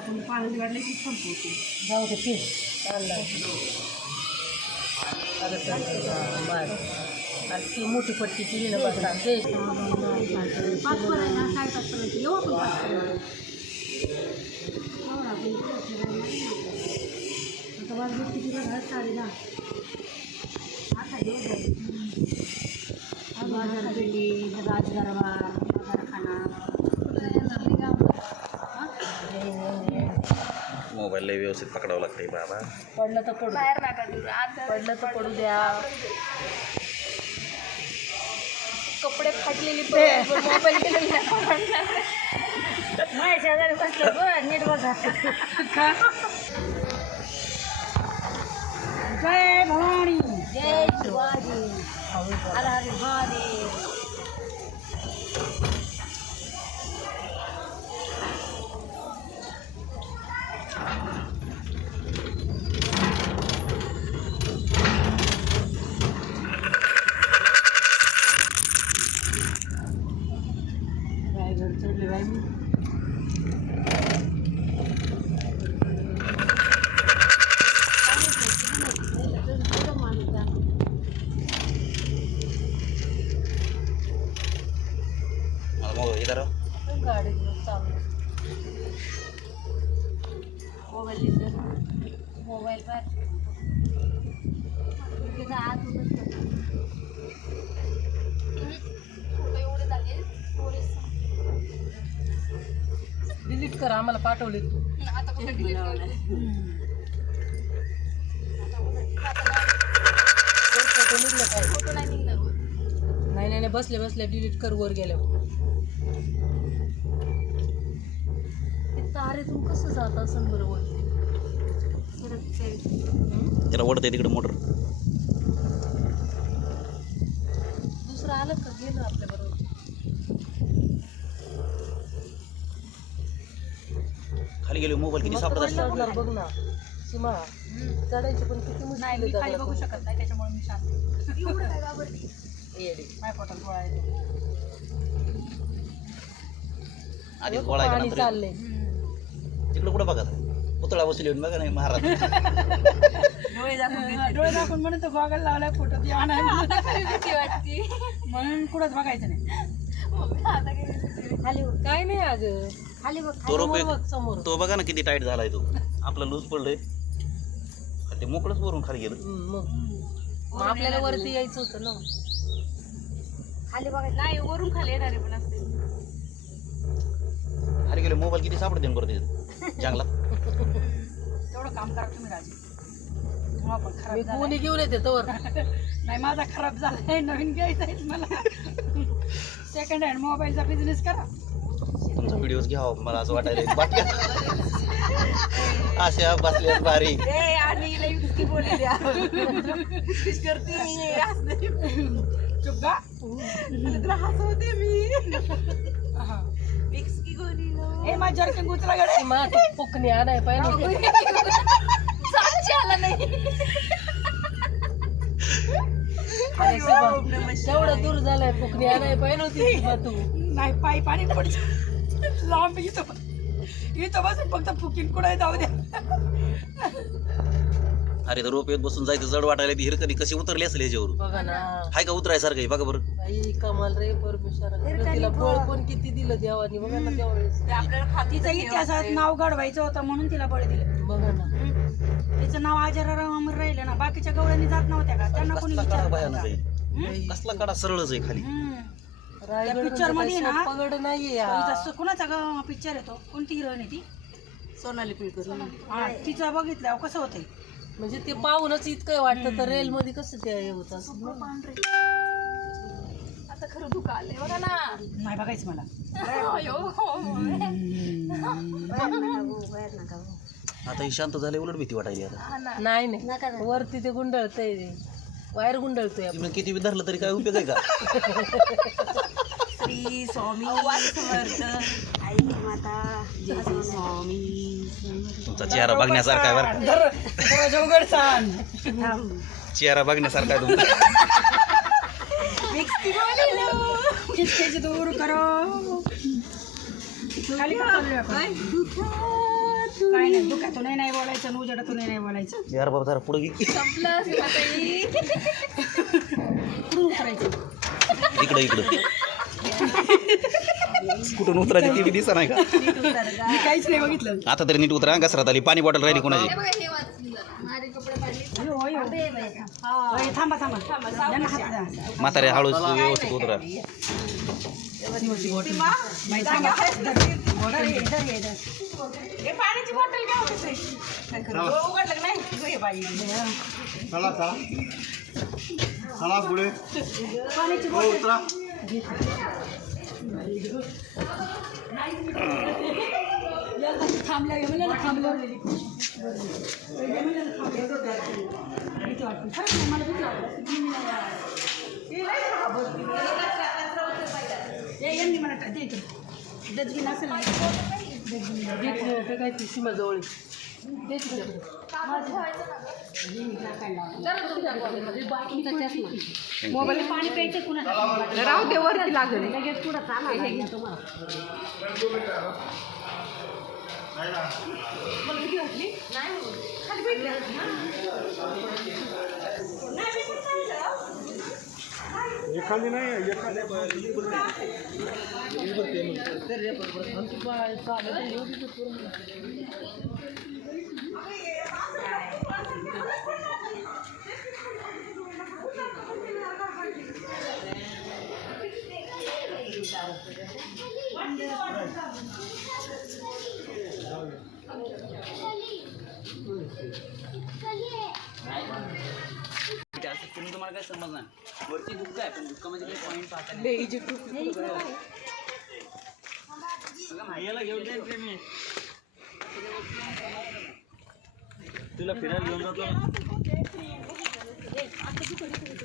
आपण पाणी वाढले की संपवतो. जाऊ दे ते चाललं आणि ती मोठी पट्टी केली ना बघा ते 5 पर्यंत 7:30 पर्यंत येऊ आपण 5 पर्यंत. आता वाजले किती बघा 10:30. आता दिवस झाले. बाजार पेंडी राजदरबार बाजारखाना मोबाईल लय व्यवस्थित पकडावं लागतंय बाबा. पडलं तर पडू पडलं तर पडू द्या. कपडे फाटलेली मोबाईल माझ्या शेजारी बसलं बरं नीट बघा. जय भवानी जय शिवाजी हर हर महादेव. रायगड चढले बाई मी. मला मग इधर गाडी घेऊन चाललो. मोबाईल पर एवढे झाले डिलीट कर आम्हाला पाठवले. आता कुठे delete करणार? फोटो निघलं काय फोटो नाही निघणार. नाही नाही नाही बसले बसले डिलीट कर वर गेल्यावर. ते तारेतून कसं जात असं बरोबर त्याला ओढतंय तिकडे मोटर. दुसरं आलं का गेलं आपल्या बरोबर. खाली गेलो मोबाईल किती सापडत असतात. चढणार बघ ना सीमा चढायची पण किती नाही मी खाली बघू शकत नाही त्याच्यामुळे मी शांत. एवढं काय घाबरली? येडे. माझ्या पोटात गोळा आहे. आधी गोळा आहे का पाणी नंतर चाललंय. तिकडे कुठं बघा पुतळा बसले बघा नाही महाराज. डोळे दाखवून म्हणून तो बघायला लावलाय फोटो ती आणाय भीती वाटते. म्हणून कुठंच बघायचं नाही. आता काय खाली बघ. काय नाही अग खाली बघ. तो रोपे बघ समोर. तो बघा ना किती टाईट झालाय तो. आपला लूज पडलंय ते मोकळच वरून खाली गेलं. मग आपल्याला वरती यायचं होतं ना. खाली बघायचं नाही वरून खाली येणारे पण असते. खाली गेलो मोबाईल किती सापडते बरं तिथे जंगलात. तेवढं काम करा तुम्ही राजी. मग आपण मी खराब झालाय. कोणी घेऊन येते तवर. नाही माझा खराब झालाय नवीन घ्यायचा आहे मला. सेकंड हँड मोबाईलचा बिझनेस करा. तुमचा व्हिडिओज घ्यावा मला असं वाटायला. बाटल्या अशा बसल्या भारी. आणि लई बोलली करते चुप गा. तुला हसवते मी. विक्स की गोली ए माझ्या जर्किंग गुचला गडे. सीमा तू पुकणी आणाय पाहिजे. आला नाही. अरे सीमा, तेवढं दूर झालंय पुकणी आणाय पाहिजे होती सीमा तू. नाही पायी पाणी पडच लांब इथं बसून फक्त फुकीन कुठे जाऊ द्या. अरे तर रोपेत बसून जायचं जड वाटायला ती हिरकणी कशी उतरली असेल याच्यावर. बघा ना हाय का उतरायसारखं आहे बघा बरं. बाई कमाल रे परमेश्वर. तिला बळ पण किती दिलं देवानी बघा ना त्यावेळेस. आपल्याला तिचं इतिहासात नाव घडवायचं होतं म्हणून तिला बळ दिलं. बघा ना तिचं नाव आजाराराम अमर राहिलं ना. बाकीच्या गवळ्यांनी जात नव्हत्या का त्यांना कोणी कसला कडा विचारलं भयानक नव्हतं. आहे. कसला कडा सरळच आहे खाली. रायगड पिक्चर मध्ये ना पगड नाहीये तिचा कुणाचा पिक्चर येतो कोणती हिरोईन आहे ती. सोनाली पिळकर. हा तिचा बघितल्यावर कसं होतंय. म्हणजे ते पाहूनच इतकं वाटतं तर रेल मध्ये कसं ते हे होत असं. आता खरं दुखा आलंय बघा ना. नाही बघायचं मला. आता ही शांत झाले उलट भीती वाटायली आता. नाही नाही वरती ते गुंडळतंय वायर गुंडळतोय आपण. तुम्ही किती बी धरलं तरी काय उपयोग आहे का. श्री स्वामी समर्थ आई माता जय जय स्वामी. तुमचा चेहरा बघण्यासारखा आहे बरं. दरवाजा उघड सांग. चेहरा बघण्यासारखा आहे तुमचा. खिचखिच दूर करो. खाली का चाललोय आपण? काय नाही दुखातूनही नाही बोलायचं आणि उजेडातूनही नाही बोलायचं. यार बाबा जरा पुढे कुठून उतरायचं? इकडं कुठून उतरायची ती बी दिसा नाही का? मी काहीच नाही बघितलं. आता तरी नीट उतरा. घसरात आली. पाणी बॉटल राहिली कोणाची? थांबा यांना हात द्या. म्हातारे हळूच व्यवस्थित उतरा. पाण्याची बॉटल घ्या उघडलं नाही हे बाई चला पुढे उतरा. डस्टबिन असेल ना काय ती सीमा जवळ मोबाईल पाणी प्यायचं कुणा राहू दे वरती लागेल लगेच पुढं चाला एखादी नाही तुम्हाला काय समजणार वरती दुःख आहे पण दुःखामध्ये काही पॉईंट पाहता नाही घेऊन जाईल मी तुला फिरायला घेऊन जातो.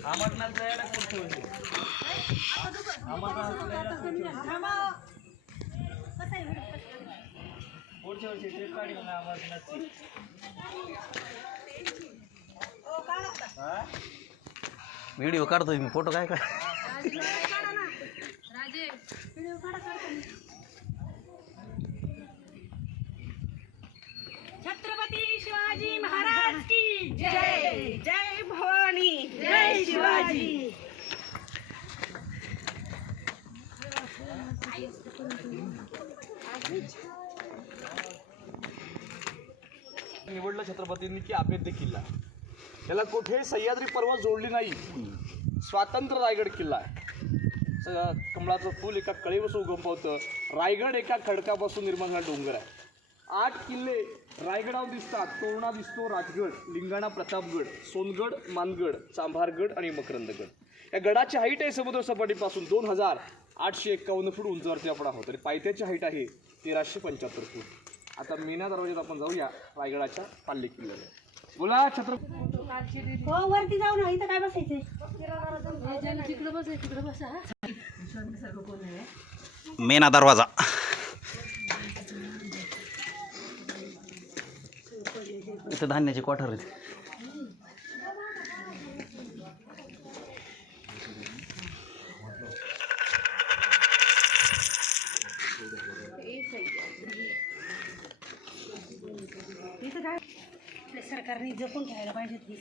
अमरनाथ जायला पुढच्या वर्षी पुढच्या वर्षी ट्रिप काढली ना अमरनाथची. व्हिडिओ काढतोय मी. फोटो काय छत्रपती शिवाजी महाराज की जय जय भवानी जय शिवाजी. निवडलं छत्रपतींनी की आपेते किल्ला. याला कुठे सह्याद्री पर्वत जोडली नाही. स्वातंत्र्य रायगड किल्ला आहे. कमळाचं फूल एका कळीपासून उगम पावतं. रायगड एका खडकापासून निर्माण झाला डोंगर आहे. 8 किल्ले रायगडावर दिसतात. तोरणा दिसतो राजगड, लिंगाणा प्रतापगड, सोनगड, मानगड, चांभारगड आणि मकरंदगड. या गडाची हाईट आहे समुद्र सपाटीपासून 2851 फूट उंचावरती आपण आहोत आणि पायथ्याची हाईट आहे 1375 फूट. आता मीना दरवाज्यात आपण जाऊया रायगडाच्या पाल्ले किल्ल्याला. बोला छत्रपती. हो वरती जाऊ ना. इथं काय बसायचंय? तिकडे बसा तिकडे बसा. मेना दरवाजा. इथं धान्याची क्वार्टर आहेत. इथं काय सरकारने जपून ठेवायला पाहिजे.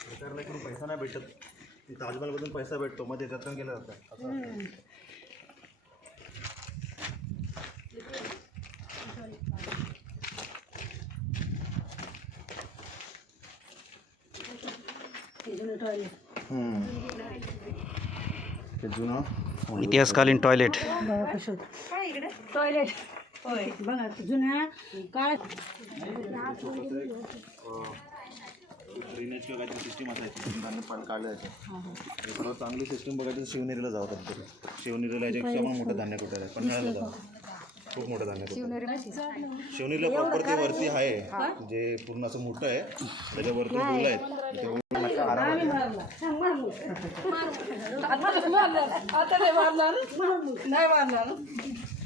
सरकारला इकडून पैसा नाही भेटत. ताजमहलमधून पैसा भेटतो मध्ये जतन केलं जातं. इतिहासकालीन टॉयलेट. टॉयलेट बघा जुन्या काळात ड्रेनेज किंवा काहीतरी सिस्टीम असायची. धान्य पाणी काढलं जायचं. सर्वात चांगली सिस्टीम बघायची शिवनेरीला जावं तरी. शिवनेरीला याच्यापेक्षा पण मोठं धान्य कुठं आहे. पन्हाळ्याला जावं. खूप मोठं धान्य कुठं. शिवनेरीला प्रॉपर ते वरती आहे जे पूर्ण असं मोठं आहे. त्याच्यावरती डोलं आहेत.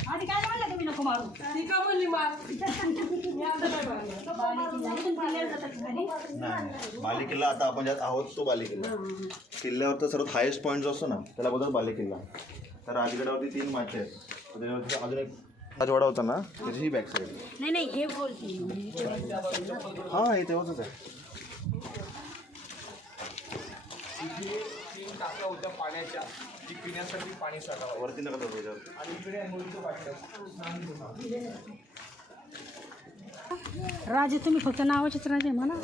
आधी काय म्हणलं तुम्ही नको मारू. ती का म्हणली मार. नाही बालेकिल्ला आता आपण ज्यात आहोत तो बालेकिल्ला. किल्ल्यावर तर सर्वात हायेस्ट पॉईंट जो असतो ना त्याला बोलतात बालेकिल्ला. तर राजगडावरती 3 माचे आहेत. त्याच्यावरती अजून एक राजवाडा होता ना त्याची ही बॅक साईड. नाही नाही हे बोलते मी. हां हे तेव्हाच आहे. तीन टाक्या होत्या पाण्याच्या, ती पिण्यासाठी पाणी साठा वरती नका जाऊ त्याच्यावर. आणि इकडे अंघोळीचं वाटलं. राजे तुम्ही फक्त नावाचेच राजे म्हणा.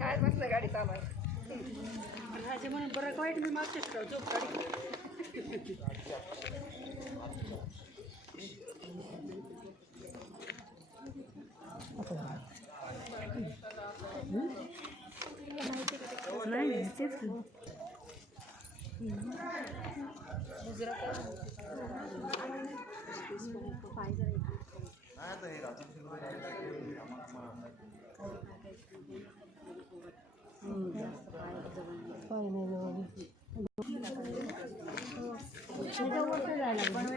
काय मस्त गाडी चालवाय राजे म्हणून बरं वाईट मी मागतेच का झोप गाडी. नाही तेच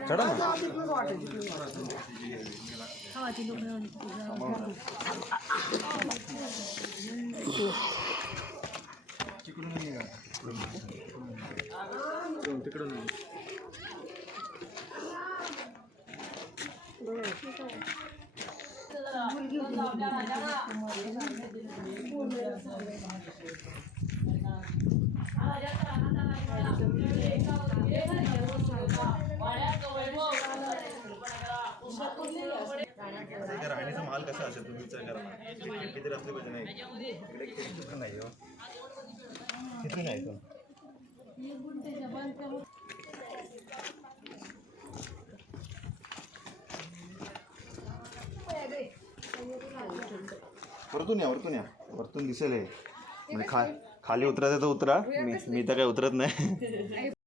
चढा ना. तिकडून राहण्याचा माल कसा असेल तुम्ही विचार करा. किती रस्ते पाहिजे नाही इकडे खिडकी पण नाही हो. किती नाही तो. वरतून या वरतून या वरतून दिसेल हे. म्हणजे खाली उतरायचं तर उतरा. मी तर काही उतरत नाही.